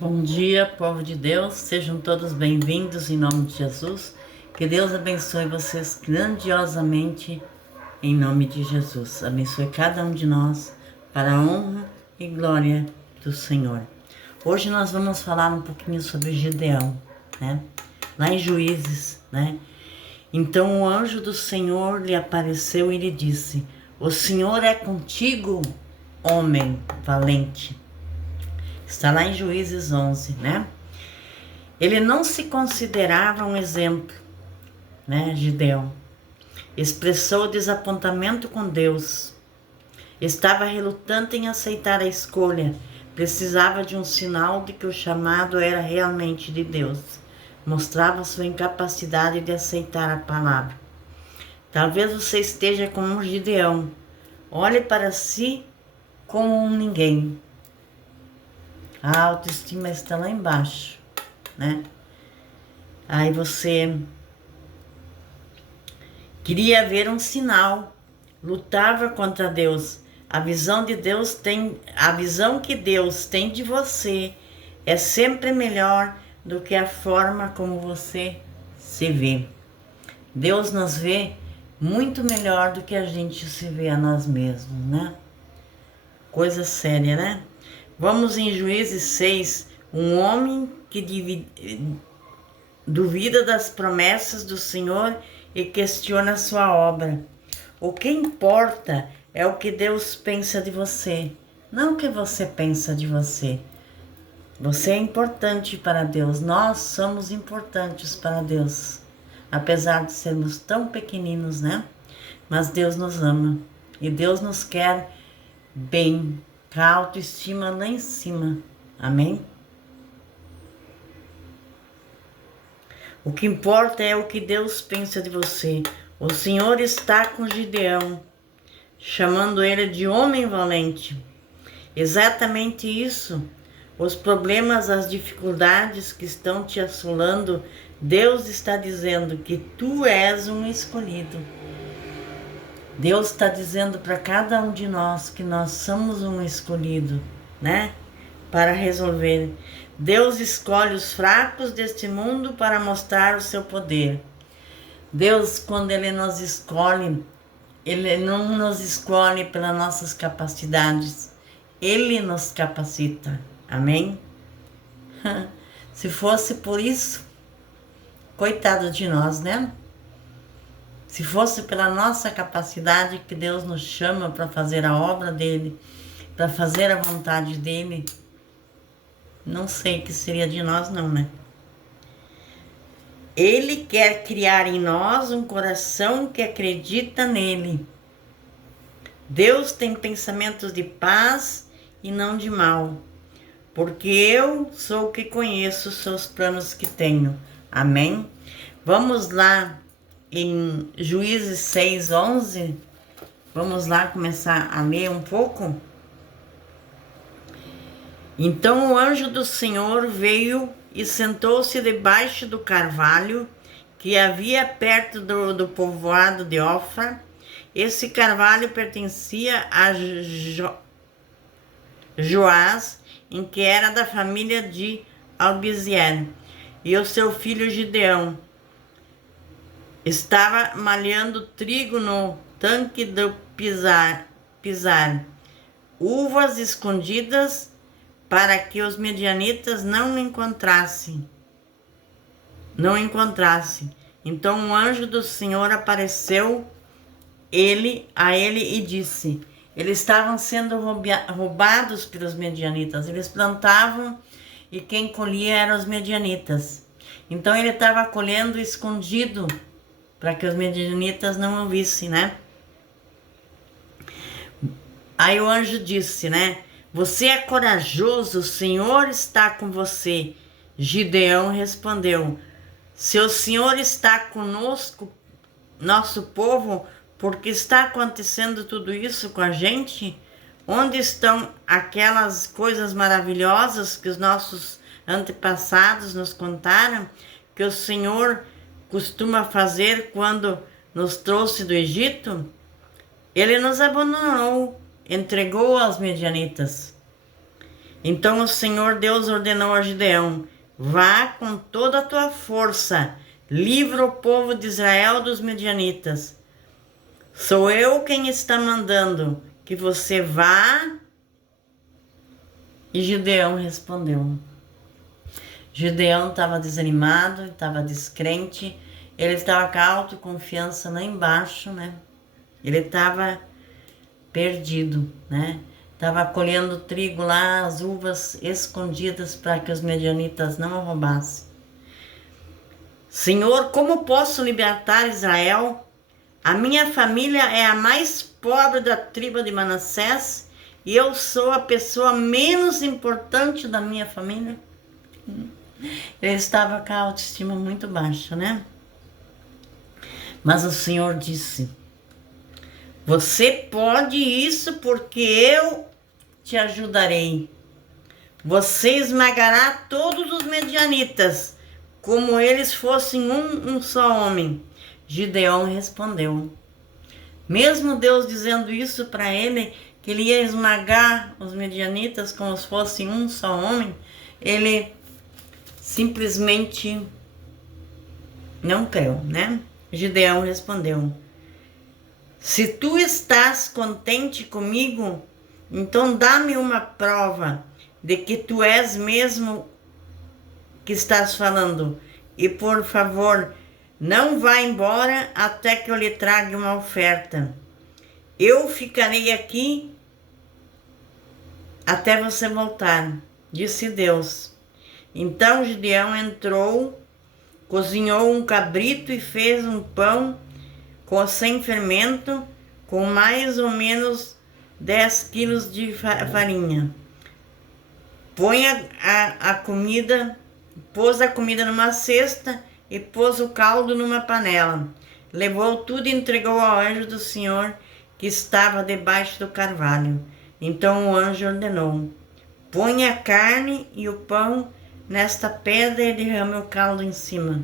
Bom dia, povo de Deus, sejam todos bem-vindos em nome de Jesus. Que Deus abençoe vocês grandiosamente em nome de Jesus. Abençoe cada um de nós para a honra e glória do Senhor. Hoje nós vamos falar um pouquinho sobre Gideão, né? Lá em Juízes, né? Então o anjo do Senhor lhe apareceu e lhe disse: O Senhor é contigo, homem valente. Está lá em Juízes 11, né? Ele não se considerava um exemplo, né, Gideão? Expressou desapontamento com Deus. Estava relutante em aceitar a escolha. Precisava de um sinal de que o chamado era realmente de Deus. Mostrava sua incapacidade de aceitar a palavra. Talvez você esteja como um Gideão. Olhe para si como um ninguém. A autoestima está lá embaixo, né? Aí você queria ver um sinal, lutava contra Deus. A visão que Deus tem de você é sempre melhor do que a forma como você se vê. Deus nos vê muito melhor do que a gente se vê a nós mesmos, né? Coisa séria, né? Vamos em Juízes 6, um homem que duvida das promessas do Senhor e questiona sua obra. O que importa é o que Deus pensa de você, não o que você pensa de você. Você é importante para Deus, nós somos importantes para Deus, apesar de sermos tão pequeninos, né? Mas Deus nos ama e Deus nos quer bem, com a autoestima lá em cima, amém? O que importa é o que Deus pensa de você. O Senhor está com Gideão, chamando ele de homem valente. Exatamente isso. Os problemas, as dificuldades que estão te assolando, Deus está dizendo que tu és um escolhido. Deus está dizendo para cada um de nós que nós somos um escolhido, né? Para resolver. Deus escolhe os fracos deste mundo para mostrar o seu poder. Deus, quando Ele nos escolhe, Ele não nos escolhe pelas nossas capacidades. Ele nos capacita. Amém? Se fosse por isso, coitado de nós, né? Se fosse pela nossa capacidade que Deus nos chama para fazer a obra dEle, para fazer a vontade dEle, não sei o que seria de nós não, né? Ele quer criar em nós um coração que acredita nele. Deus tem pensamentos de paz e não de mal, porque eu sou o que conheço os seus planos que tenho. Amém? Vamos lá em Juízes 6:11. Vamos lá começar a ler um pouco. Então o anjo do Senhor veio e sentou-se debaixo do carvalho que havia perto do povoado de Ofra. Esse carvalho pertencia a Joás, em que era da família de Albiziel, e o seu filho Gideão estava malhando trigo no tanque do pisar, uvas escondidas para que os medianitas não encontrassem. Então o anjo do Senhor apareceu a ele e disse: eles estavam sendo roubados pelos medianitas. Eles plantavam e quem colhia eram os medianitas. Então ele estava colhendo escondido para que os medianitas não o vissem, né? Aí o anjo disse, né? Você é corajoso, o Senhor está com você. Gideão respondeu: se o Senhor está conosco, nosso povo, por que está acontecendo tudo isso com a gente? Onde estão aquelas coisas maravilhosas que os nossos antepassados nos contaram, que o Senhor costuma fazer quando nos trouxe do Egito? Ele nos abandonou, entregou aos medianitas. Então o Senhor Deus ordenou a Gideão: vá com toda a tua força, livra o povo de Israel dos medianitas. Sou eu quem está mandando que você vá. E Gideão respondeu. Gideão estava desanimado, estava descrente, ele estava com a autoconfiança lá embaixo, né? Ele estava perdido, né? Estava colhendo trigo lá, as uvas escondidas para que os medianitas não o roubassem. Senhor, como posso libertar Israel? A minha família é a mais pobre da tribo de Manassés e eu sou a pessoa menos importante da minha família. Ele estava com a autoestima muito baixa, né? Mas o Senhor disse: você pode isso porque eu te ajudarei. Você esmagará todos os medianitas, como eles fossem um só homem. Gideão respondeu. Mesmo Deus dizendo isso para ele, que ele ia esmagar os medianitas como se fossem um só homem, ele simplesmente não creu, né? Gideão respondeu: se tu estás contente comigo, então dá-me uma prova de que tu és mesmo que estás falando. E por favor, não vá embora até que eu lhe traga uma oferta. Eu ficarei aqui até você voltar, disse Deus. Então Gideão entrou, cozinhou um cabrito e fez um pão sem fermento, com mais ou menos 10 quilos de farinha. Pôs a comida numa cesta e pôs o caldo numa panela. Levou tudo e entregou ao anjo do Senhor que estava debaixo do carvalho. Então o anjo ordenou: põe a carne e o pão nesta pedra e derrame o caldo em cima.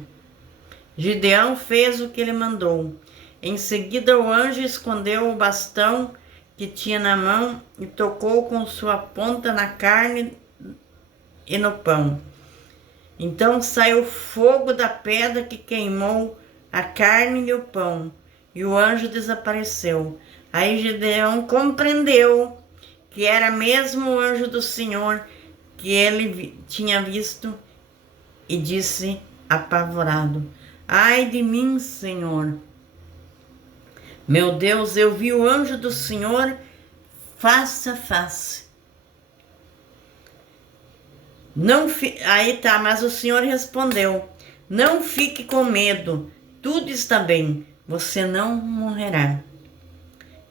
Gideão fez o que ele mandou. Em seguida o anjo escondeu o bastão que tinha na mão e tocou com sua ponta na carne e no pão. Então saiu fogo da pedra que queimou a carne e o pão, e o anjo desapareceu. Aí Gideão compreendeu que era mesmo o anjo do Senhor que ele tinha visto e disse apavorado: ai de mim, Senhor! Meu Deus, eu vi o anjo do Senhor face a face. Mas o Senhor respondeu: não fique com medo, tudo está bem, você não morrerá.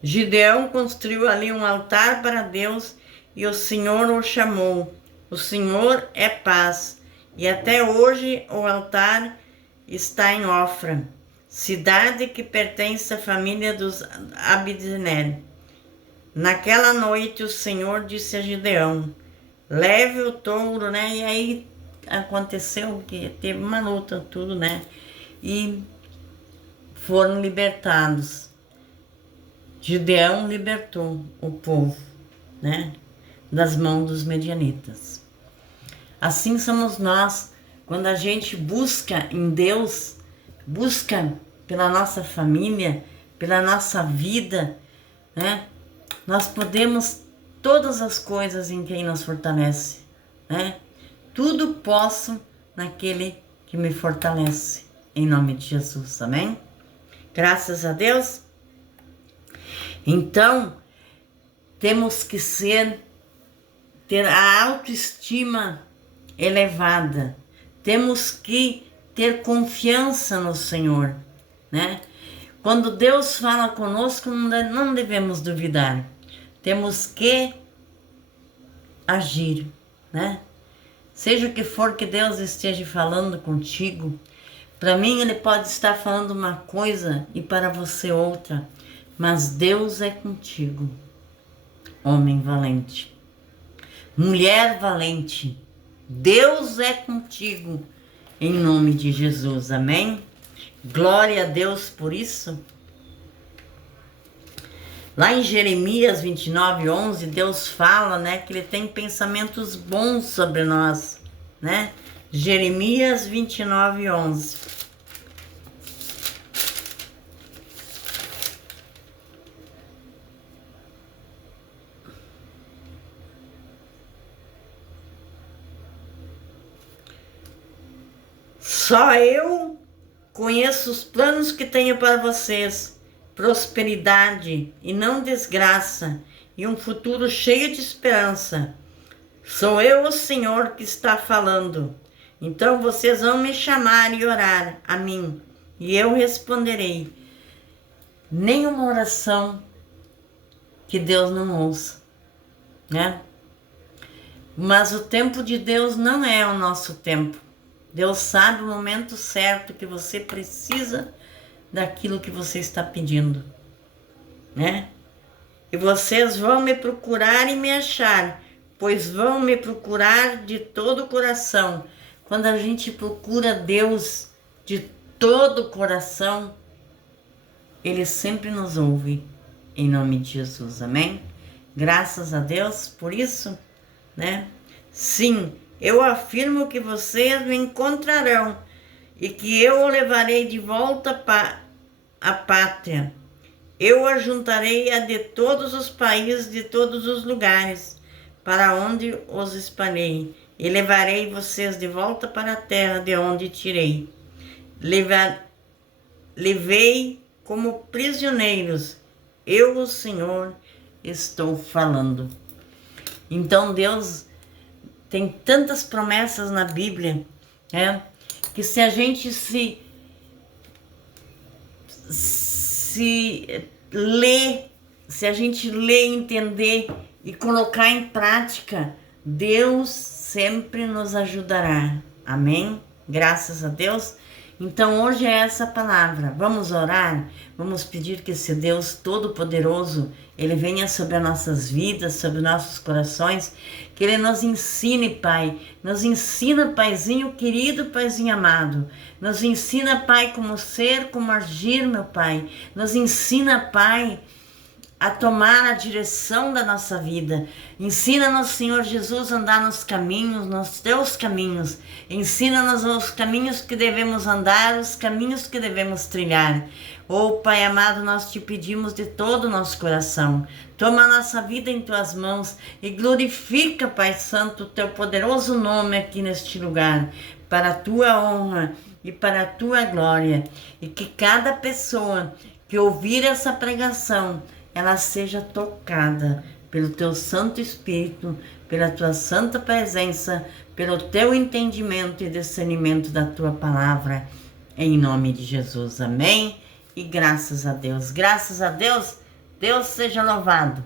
Gideão construiu ali um altar para Deus e o Senhor o chamou: o Senhor é paz. E até hoje o altar está em Ofra, cidade que pertence à família dos Abidner. Naquela noite o Senhor disse a Gideão: leve o touro, né? E aí aconteceu que teve uma luta, tudo, né? E foram libertados. Gideão libertou o povo, né? Das mãos dos medianitas. Assim somos nós, quando a gente busca em Deus, busca pela nossa família, pela nossa vida, né? Nós podemos todas as coisas em quem nos fortalece, né? Tudo posso naquele que me fortalece, em nome de Jesus, amém? Graças a Deus. Então, temos que ter a autoestima elevada, temos que ter confiança no Senhor, né? Quando Deus fala conosco, não devemos duvidar, temos que agir, né? Seja o que for que Deus esteja falando contigo, para mim Ele pode estar falando uma coisa e para você outra, mas Deus é contigo, homem valente, mulher valente, Deus é contigo, em nome de Jesus, amém? Glória a Deus por isso. Lá em Jeremias 29:11, Deus fala, né, que Ele tem pensamentos bons sobre nós, né? Jeremias 29:11. Só eu conheço os planos que tenho para vocês, prosperidade e não desgraça, e um futuro cheio de esperança. Sou eu, o Senhor, que está falando. Então vocês vão me chamar e orar a mim, e eu responderei. Nenhuma oração que Deus não ouça, né? Mas o tempo de Deus não é o nosso tempo. Deus sabe o momento certo que você precisa daquilo que você está pedindo, né? E vocês vão me procurar e me achar, pois vão me procurar de todo o coração. Quando a gente procura Deus de todo o coração, Ele sempre nos ouve, em nome de Jesus, amém? Graças a Deus por isso, né? Sim, eu afirmo que vocês me encontrarão e que eu o levarei de volta à pátria. Eu ajuntarei a de todos os países, de todos os lugares, para onde os espalhei, e levarei vocês de volta para a terra de onde tirei. Levei como prisioneiros, eu, o Senhor, estou falando. Então Deus tem tantas promessas na Bíblia, né? Que se a gente se ler, se a gente ler, entender e colocar em prática, Deus sempre nos ajudará. Amém? Graças a Deus. Então hoje é essa palavra. Vamos orar? Vamos pedir que esse Deus Todo-Poderoso, Ele venha sobre as nossas vidas, sobre nossos corações, que Ele nos ensine, Pai. Nos ensina, Paizinho querido, Paizinho amado. Nos ensina, Pai, como ser, como agir, meu Pai. Nos ensina, Pai, a tomar a direção da nossa vida. Ensina-nos, Senhor Jesus, a andar nos caminhos, nos teus caminhos. Ensina-nos os caminhos que devemos andar, os caminhos que devemos trilhar. Oh, Pai amado, nós te pedimos de todo o nosso coração. Toma a nossa vida em tuas mãos e glorifica, Pai Santo, o teu poderoso nome aqui neste lugar, para a tua honra e para a tua glória. E que cada pessoa que ouvir essa pregação, ela seja tocada pelo teu Santo Espírito, pela tua santa presença, pelo teu entendimento e discernimento da tua palavra, em nome de Jesus, amém? E graças a Deus, Deus seja louvado.